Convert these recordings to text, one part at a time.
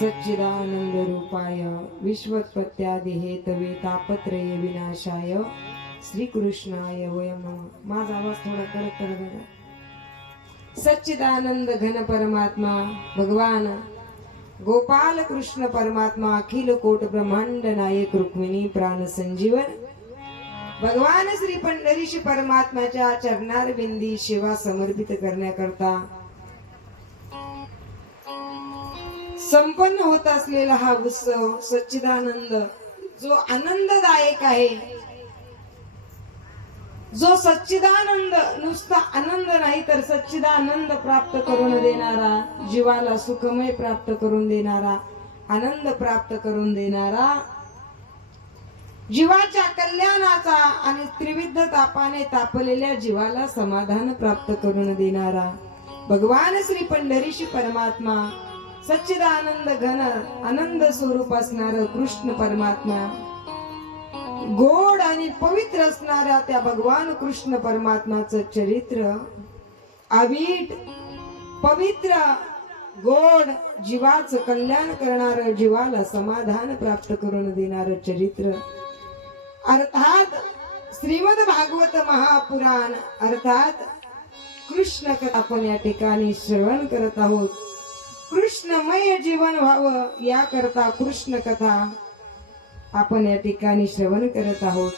सच्चिदानन्दरूपाय विश्वोत्पत्त्यादि हेतवे तापत्रय विनाशाय श्रीकृष्णाय वयम माझा आवाज थोडा करत करा सच्चिदानंद घन परमात्मा भगवान. गोपाल कृष्ण परमात्मा अखिल कोट ब्रह्मांड नायक रुक्मिणी प्राण संजीवन. भगवान श्री पंढरीश परमात्माच्या चरणार बिंदी सेवा समर्पित करण्याकरता संपन्न होत असलेला हा उत्सव सच्चिदानंद जो आनंददायक आहे. जो सच्चिदानंद नुसता आनंद नाही तर सच्चिदानंद प्राप्त करून देणारा जीवाला सुखमय प्राप्त करून देणारा आनंद प्राप्त करून देणारा जीवाच्या कल्याणाचा आणि त्रिविध तापाने तापलेल्या जीवाला समाधान प्राप्त करून देणारा. भगवान श्री पंढरीशी परमात्मा सच्चिदानंद घन आनंद स्वरूप असणार कृष्ण परमात्मा. गोड आणि पवित्र असणाऱ्या त्या भगवान कृष्ण परमात्माचं चरित्र अवीट पवित्र गोड जीवाचं कल्याण करणार जीवाला समाधान प्राप्त करून देणार चरित्र. अर्थात श्रीमद भागवत महापुराण अर्थात कृष्ण आपण या ठिकाणी श्रवण करत आहोत. कृष्णमय जीवन व्हावं याकरता कृष्ण कथा आपण या ठिकाणी श्रवण करत आहोत.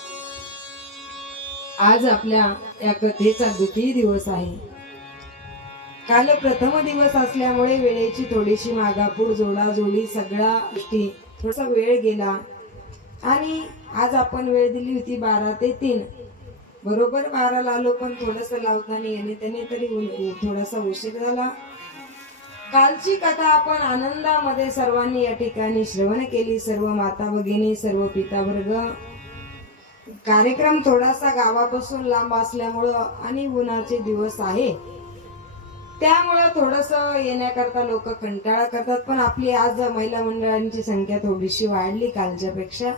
आज आपल्या या कथेचा द्वितीय दिवस आहे. काल प्रथम दिवस असल्यामुळे वेळेची थोडीशी मागापूर जोडाजोडी सगळ्या गोष्टी थोडासा वेळ गेला. आणि आज आपण वेळ दिली होती बारा ते तीन. बरोबर बाराला आलो पण थोडस लावताना येणे त्याने तरी थोडासा उशीर झाला. कालची कथा आपण आनंदामध्ये सर्वांनी या ठिकाणी श्रवण केली. सर्व माता भगिनी सर्व पिता वर्ग. कार्यक्रम थोडासा गावापासून लांब असल्यामुळं आणि उन्हाचे दिवस आहे. त्यामुळं थोडस येण्याकरता लोक कंटाळा करतात पण आपली आज महिला मंडळांची संख्या थोडीशी वाढली कालच्या पेक्षा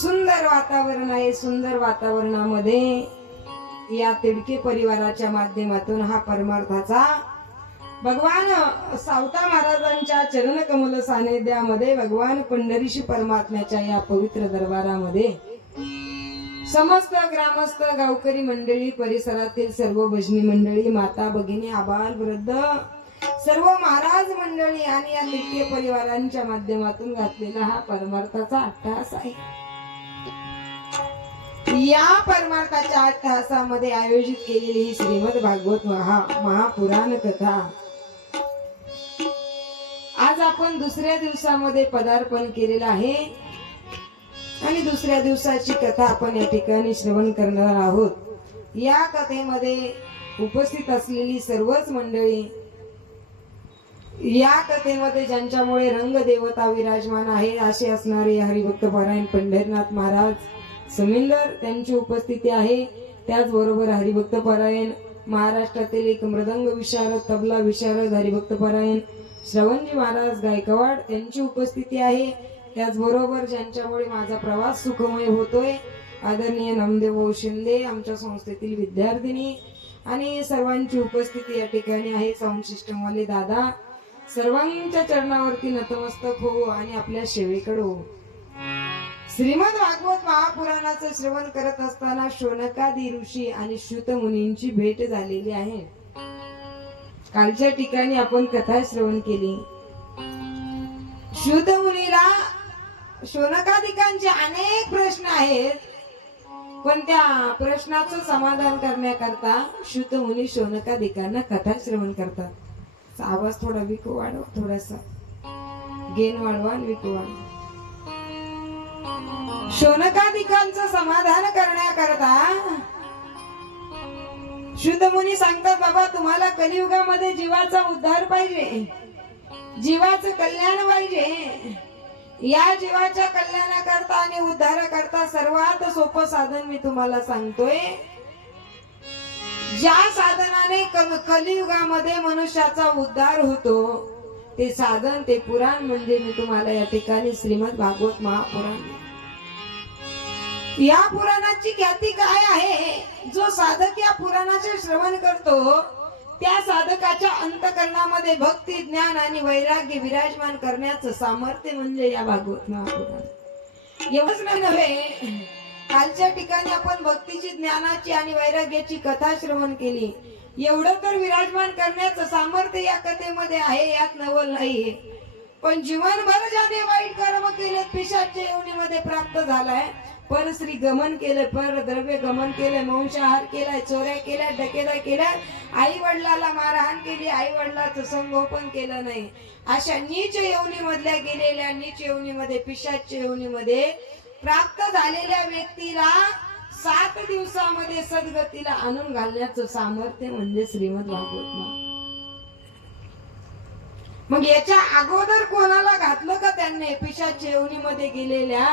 सुंदर वातावरण आहे सुंदर वातावरणामध्ये या तिडके परिवाराच्या माध्यमातून हा परमार्थाचा भगवान सावता महाराजांच्या चरण कमल सानिध्यामध्ये भगवान पंढरीशी परमात्म्याच्या या पवित्र दरबारामध्ये समस्त ग्रामस्थ गावकरी मंडळी परिसरातील सर्व भजनी मंडळी माता भगिनी आबाल वृद्ध सर्व महाराज मंडळी आणि या नित्य परिवारांच्या माध्यमातून घातलेला हा परमार्थाचा अट्टहास आहे. या परमार्थाच्या अट्टहासामध्ये आयोजित केलेली ही श्रीमद भागवत महा महापुराण कथा आज आपण दुसऱ्या दिवसामध्ये पदार्पण केलेलं आहे. आणि दुसऱ्या दिवसाची कथा आपण या ठिकाणी श्रवण करणार आहोत. या कथेमध्ये उपस्थित असलेली सर्वच मंडळी या कथेमध्ये ज्यांच्यामुळे रंगदेवता विराजमान आहे असे असणारे हरिभक्त पारायण पंढरनाथ महाराज समिंदर त्यांची उपस्थिती आहे. त्याचबरोबर हरिभक्त पारायण महाराष्ट्रातील एक मृदंग विशारद तबला विशारद हरिभक्त पारायण श्रवणजी महाराज गायकवाड यांची उपस्थिती आहे. त्याचबरोबर ज्यांच्यामुळे माझा प्रवास सुखमय होतोय आदरणीय नामदेव भाऊ शिंदे आमच्या संस्थेतील विद्यार्थिनी आणि सर्वांची उपस्थिती या ठिकाणी आहे. साऊंड सिस्टम वाले दादा सर्वांच्या चरणावरती नतमस्तक हो आणि आपल्या सेवेकडे हो श्रीमद भागवत महापुराणाचं श्रवण करत असताना शोनकादी ऋषी आणि श्रुत मुनींची भेट झालेली आहे. कालच्या ठिकाणी आपण कथा श्रवण केली. शुद्ध मुलीला शोनकाधिकांचे अनेक प्रश्न आहेत. पण त्या प्रश्नाचं समाधान करण्याकरता शुद्ध मुनी शोनकाधिकांना कथा श्रवण करतात. आवाज थोडा विकू वाढव थोडासा. गेन वाढवा आणि विकू वाढवा. शोनकाधिकांचं समाधान करण्याकरता शुद्ध मुनी सांगतात बाबा तुम्हाला कलियुगामध्ये जीवाचा उद्धार पाहिजे. जीवाचं कल्याण पाहिजे. या जीवाच्या कल्याणाकरता आणि उद्धाराकरता सर्वात सोपं साधन मी तुम्हाला सांगतोय. ज्या साधनाने कलियुगामध्ये मनुष्याचा उद्धार होतो ते साधन ते पुराण म्हणजे मी तुम्हाला या ठिकाणी श्रीमद भागवत महापुराण या पुराणाची ख्याती काय आहे? जो साधक या पुराणाचे श्रवण करतो त्या साधकाच्या अंतकरणामध्ये भक्ती ज्ञान आणि वैराग्य विराजमान करण्याचं सामर्थ्य म्हणजे या भागवत महापुराण. एवढंच नव्हे कालच्या ठिकाणी आपण भक्तीची ज्ञानाची आणि वैराग्याची कथा श्रवण केली. एवढं तर विराजमान करण्याचं सामर्थ्य या कथेमध्ये आहे यात नवल नाहीये. पण जीवनभर ज्याने वाईट कर्म केले पिशाच्या योनीमध्ये प्राप्त झालाय. परश्री गमन केलं पर द्रव्य गमन केलं मंसाहार केलाय चोऱ्या केल्या डकेदा केल्या आई वडिलाला मारहाण केली आई वडिलाचं संगोपन केलं नाही. अशा नीच येवणीमधल्या गेलेल्या नीच येवणीमध्ये पिशाच्या येवणीमध्ये प्राप्त झालेल्या व्यक्तीला सात दिवसामध्ये सद्गतीला आणून घालण्याचं सामर्थ्य म्हणजे श्रीमद भागवत मग याच्या अगोदर कोणाला घातलं का त्यांनी? पिशाच्या येवणीमध्ये गेलेल्या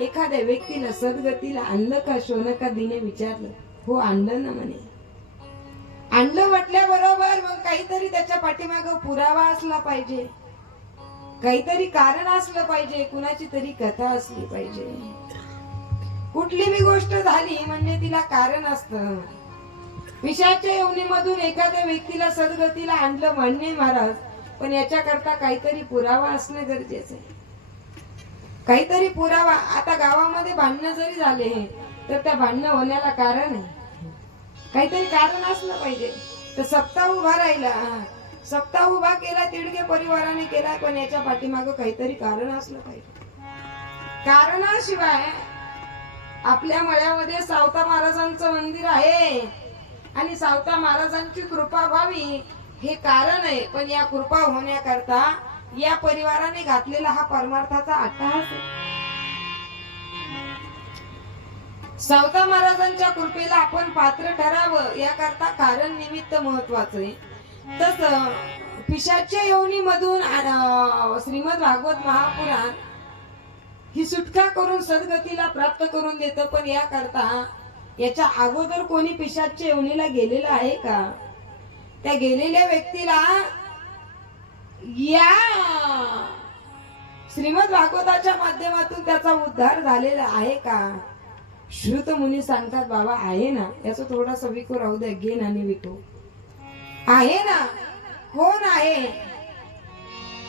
एखाद्या व्यक्तीला सद्गतीला आणलं का शोनका दिने विचारलं हो आणलं ना म्हणे. आणलं म्हटल्या बरोबर मग काहीतरी त्याच्या पाठीमाग पुरावा असला पाहिजे. काहीतरी कारण असलं पाहिजे कुणाची तरी कथा असली पाहिजे. कुठली बी गोष्ट झाली म्हणजे तिला कारण असतं. विषाच्या येवणीमधून एखाद्या व्यक्तीला सद्गतीला आणलं म्हणणे महाराज पण याच्याकरता काहीतरी पुरावा असणं गरजेचं आहे. काहीतरी पुरावा. आता गावामध्ये भांडणं जरी झाले तर त्या भांडणं होण्याला कारण आहे. काहीतरी कारण असलं पाहिजे. तर सप्ताह उभा राहिला. सप्ताह उभा केला तिडके परिवाराने केला पण याच्या पाठीमाग काहीतरी कारण असलं पाहिजे. कारणाशिवाय आपल्या मळ्यामध्ये सावता महाराजांचं मंदिर आहे. आणि सावता महाराजांची कृपा व्हावी हे कारण आहे. पण या कृपा होण्याकरता या परिवाराने घातलेला हा परमार्थाचा अट्टहास सावता महाराजांच्या कृपेला आपण पात्र ठरावं याकरता कारण निमित्त महत्वाचं आहे. तस पिशाच्या योनीमधून श्रीमद भागवत महापुराण ही सुटका करून सद्गतीला प्राप्त करून देतं पण याकरता याच्या अगोदर कोणी पिशाच्या योनीला गेलेलं आहे का? त्या गेलेल्या व्यक्तीला या! श्रीमद भागवताच्या माध्यमातून त्याचा उद्धार झालेला आहे का? श्रुत मुनी सांगतात बाबा आहे ना? याचा थोडा सविको राहू द्या घेन आणि विको आहे ना? कोण आहे?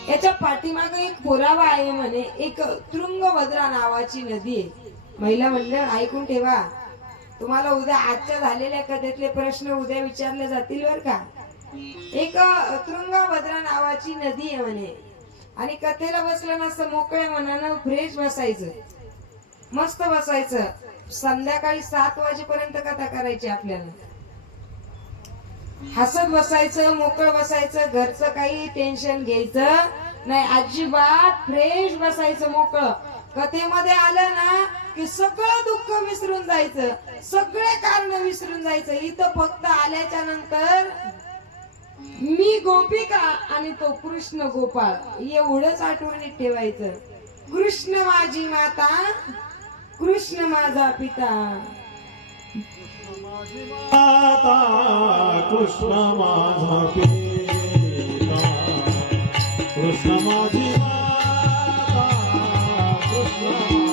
याच्या पाठीमाग एक पुरावा आहे म्हणे. एक तृंगभद्रा नावाची नदी आहे. महिला मंडळ ऐकून ठेवा. तुम्हाला उद्या आजच्या झालेल्या कथेतले प्रश्न उद्या विचारले जातील बर का? एक तृंगभद्रा नावाची नदी आहे म्हणे. आणि कथेला बसलं नसतं मोकळ्या मनानं फ्रेश बसायचं. मस्त बसायचं. संध्याकाळी सात वाजेपर्यंत कथा करायची आपल्याला. हसत बसायचं मोकळ बसायचं घरचं काही टेन्शन घ्यायचं नाही. अजिबात फ्रेश बसायचं मोकळ. कथेमध्ये आलं ना की सगळं दुःख विसरून जायचं. सगळे कारण विसरून जायचं. इथं फक्त आल्याच्यानंतर मी गोपिका आणि तो कृष्ण गोपाळ. एवढंच आठवणीत ठेवायचं. कृष्ण माझी माता कृष्ण माझा पिता. माता कृष्ण माझा पिता. कृष्ण माझी माता कृष्ण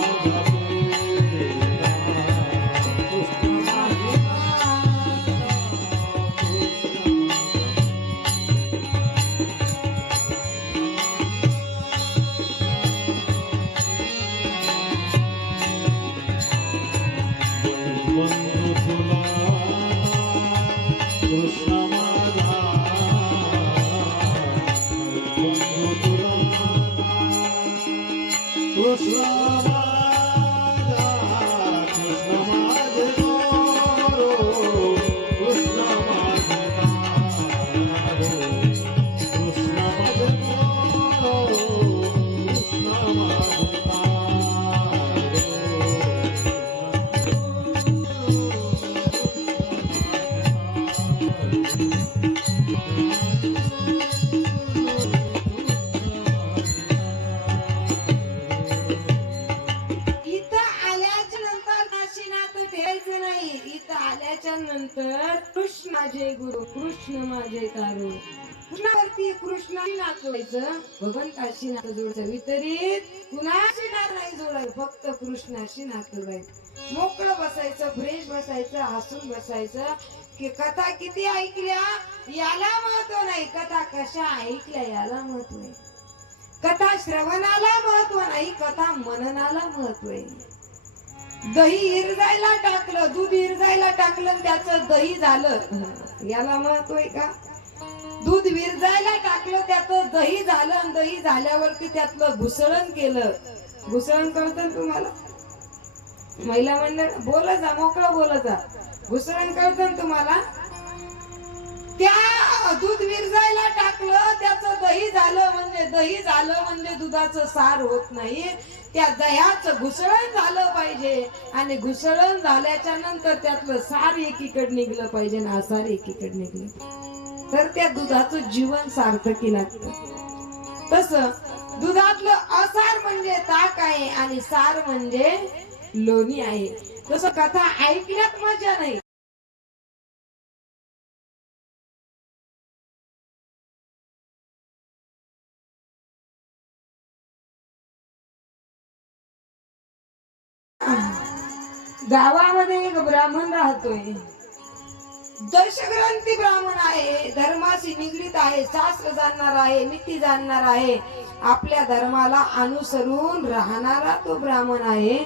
Krishna. आल्याच्या कृष्ण माझे गुरु कृष्ण माझे तारू कृष्णावरती कृष्णाशी नाचवायचं भगवंताशी नातं जोडायचं. वितरित कुणाशी नात नाही जोडायचं फक्त कृष्णाशी नातं जोडायचं. मोकळं बसायचं फ्रेश बसायचं हसून बसायचं की कथा किती ऐकल्या याला महत्त्व नाही. कथा कशा ऐकल्या याला महत्त्व आहे कथा श्रवणाला महत्त्व नाही कथा मननाला महत्त्व आहे दही इरजायला टाकलं दूध इरजायला टाकलं त्याचं दही झालं. याला महत्त्व आहे का? दूध विरजायला टाकलं त्याचं दही झालं दही झाल्यावरती त्यातलं घुसळण केलं. घुसळण कळतं ना तुम्हाला? महिला मंडळ बोला जा मोकळं बोला जा. घुसळण कळतं ना तुम्हाला? त्या दूध विरजायला टाकलं त्याचं दही झालं म्हणजे दही झालं म्हणजे दुधाचं सार होत नाही. त्या दह्याचं घुसळण झालं पाहिजे. आणि घुसळण झाल्याच्यानंतर त्यातलं सार एकीकडे निघलं पाहिजे ना सार एकीकडे निघलं. तर त्या दुधाचं जीवन सार्थकी लागतं. तस दुधातलं असार म्हणजे ताक आहे आणि सार म्हणजे लोणी आहे. तसं कथा ऐकण्यात मजा नाही. गावामध्ये एक ब्राह्मण राहतोय. दशग्रंथी ब्राह्मण आहे धर्माशी निगडीत आहे शास्त्र जाणणार आहे नीती जाणणार आहे. आपल्या धर्माला अनुसरून राहणारा तो ब्राह्मण आहे.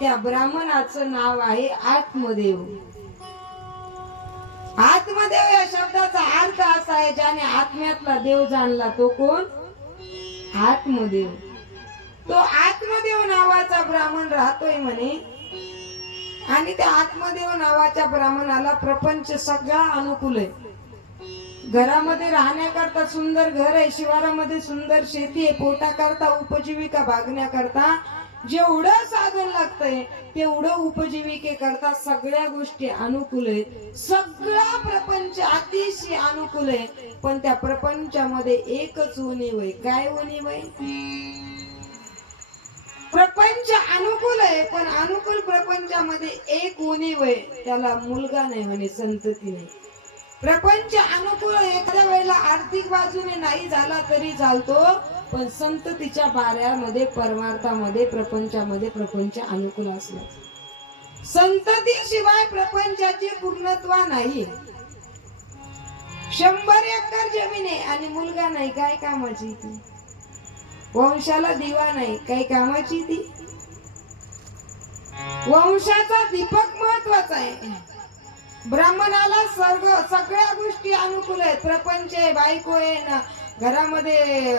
त्या ब्राह्मणाचं नाव आहे आत्मदेव. आत्मदेव या शब्दाचा अर्थ असा आहे ज्याने आत्म्यातला देव जाणला तो कोण? आत्मदेव. तो आत्मदेव नावाचा ब्राह्मण राहतोय म्हणे. आणि त्या आत्मदेव नावाच्या ब्राह्मणाला प्रपंच सगळा अनुकूल आहे. घरामध्ये राहण्याकरता सुंदर घर आहे शिवारामध्ये सुंदर शेती आहे पोटाकरता उपजीविका भागण्याकरता जेवढं साधन लागतंय तेवढं उपजीविकेकरता सगळ्या गोष्टी अनुकूल आहेत. सगळा प्रपंच अतिशय अनुकूल आहे पण त्या प्रपंचामध्ये एकच उणीव आहे. काय उणीव आहे? प्रपंच अनुकूल आहे पण अनुकूल प्रपंचामध्ये एक उणीव आहे त्याला मुलगा नाही म्हणे संतती नाही. प्रपंच अनुकूल एखाद्या वेळेला आर्थिक बाजूने नाही झाला तरी चालतो पण संततीच्या बाऱ्यामध्ये परमार्थामध्ये प्रपंचामध्ये प्रपंच अनुकूल असला. संततीशिवाय प्रपंचाची पूर्णत्वा नाही. शंभर एकर जमीन आहे आणि मुलगा नाही काय कामाची ती? वंशाला दिवा नाही काही कामाची ती. वंशाचा दीपक महत्त्वाचा आहे. ब्राह्मणाला सर्व सगळ्या गोष्टी अनुकूल आहेत. प्रपंच आहे बायको आहे ना. घरामध्ये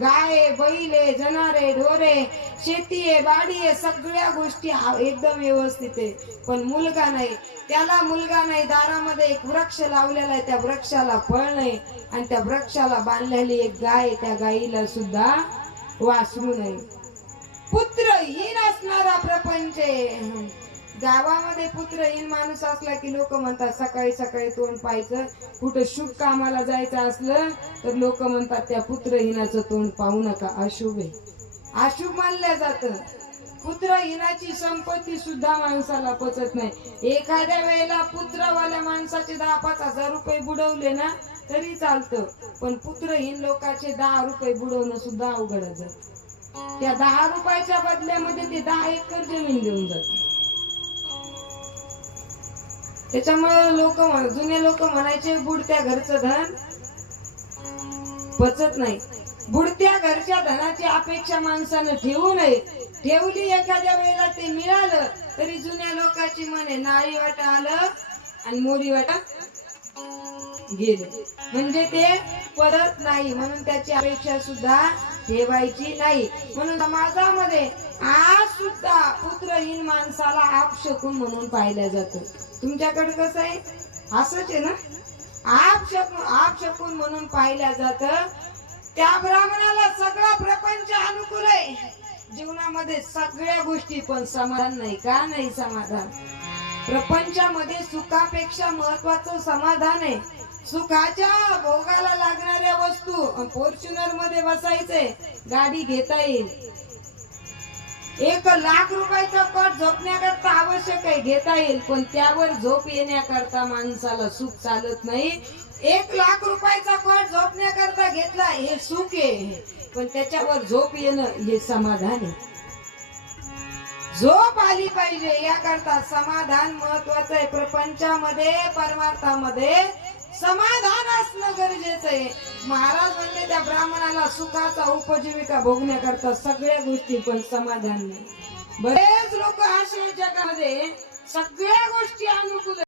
गाय बैल आहे जनारे आहे शेती आहे बाडी आहे सगळ्या गोष्टी एकदम व्यवस्थित आहे. पण मुलगा नाही. त्याला मुलगा नाही दारामध्ये एक वृक्ष लावलेला आहे त्या वृक्षाला फळ नाही. आणि त्या वृक्षाला बांधलेली एक गाय आहे, त्या गाईला सुद्धा वासरू नाही पुत्रहीन असणारा प्रपंच आहे. गावामध्ये पुत्रहीन माणूस असला की लोक म्हणतात सकाळी सकाळी तोंड पाहायचं. कुठं शुभ कामाला जायचं असलं तर लोक म्हणतात त्या पुत्रहीनाचं तोंड पाहू नका. अशुभ आहे. अशुभ मानल्या जात. पुत्रहीनाची संपत्ती सुद्धा माणसाला पचत नाही. एखाद्या वेळेला पुत्रवाल्या माणसाचे दहा पाच हजार रुपये बुडवले ना तरी चालतं. पण पुत्रहीन लोकांचे दहा रुपये बुडवणं सुद्धा अवघड जात त्या दहा रुपयाच्या बदल्यामध्ये ते दहा एकर जमीन देऊन जात त्याच्यामुळे लोक जुने लोक म्हणायचे बुडत्या घरचं धन पचत नाही. बुडत्या घरच्या धनाची अपेक्षा माणसानं ठेवू नये. ठेवली एखाद्या वेळेला ते मिळालं तरी जुन्या लोकांची म्हणे नाळी वाटा आलं आणि मोडी वाटा गेले. म्हणजे ते परत नाही म्हणून त्याची अपेक्षा सुद्धा ठेवायची नाही. म्हणून समाजामध्ये आज सुद्धा पुत्रहीन माणसाला आपशकून म्हणून पाहिलं जातं. तुमच्याकडे कसं आहे? असंच आहे ना? आपशकून आपशकून म्हणून पाहिल्या जात. त्या ब्राह्मणाला सगळा प्रपंच अनुकूल आहे. जीवनामध्ये सगळ्या गोष्टी पण समाधान नाही का? नाही समाधान. प्रपंचामध्ये सुखापेक्षा महत्वाचं समाधान आहे. सुखाच्या भोगाला लागणाऱ्या वस्तू फॉर्च्युनरमध्ये बसायचे गाडी घेता येईल. एक लाख रुपयाचा कट झोपण्याकरता आवश्यक आहे घेता येईल पण त्यावर झोप येण्याकरता माणसाला सुख चालत नाही. एक लाख रुपयाचा कट झोपण्याकरता घेतला हे सुख आहे. पण त्याच्यावर झोप येणं हे समाधान आहे. झोप आली पाहिजे याकरता समाधान महत्वाचं आहे. प्रपंचामध्ये परमार्थामध्ये समाधान असणं गरजेचं आहे. महाराज म्हणले त्या ब्राह्मणाला सुखाचा उपजीविका भोगण्याकरता सगळ्या गोष्टी पण समाधान नाही. बरेच लोक असे जगामध्ये सगळ्या गोष्टी अनुकूल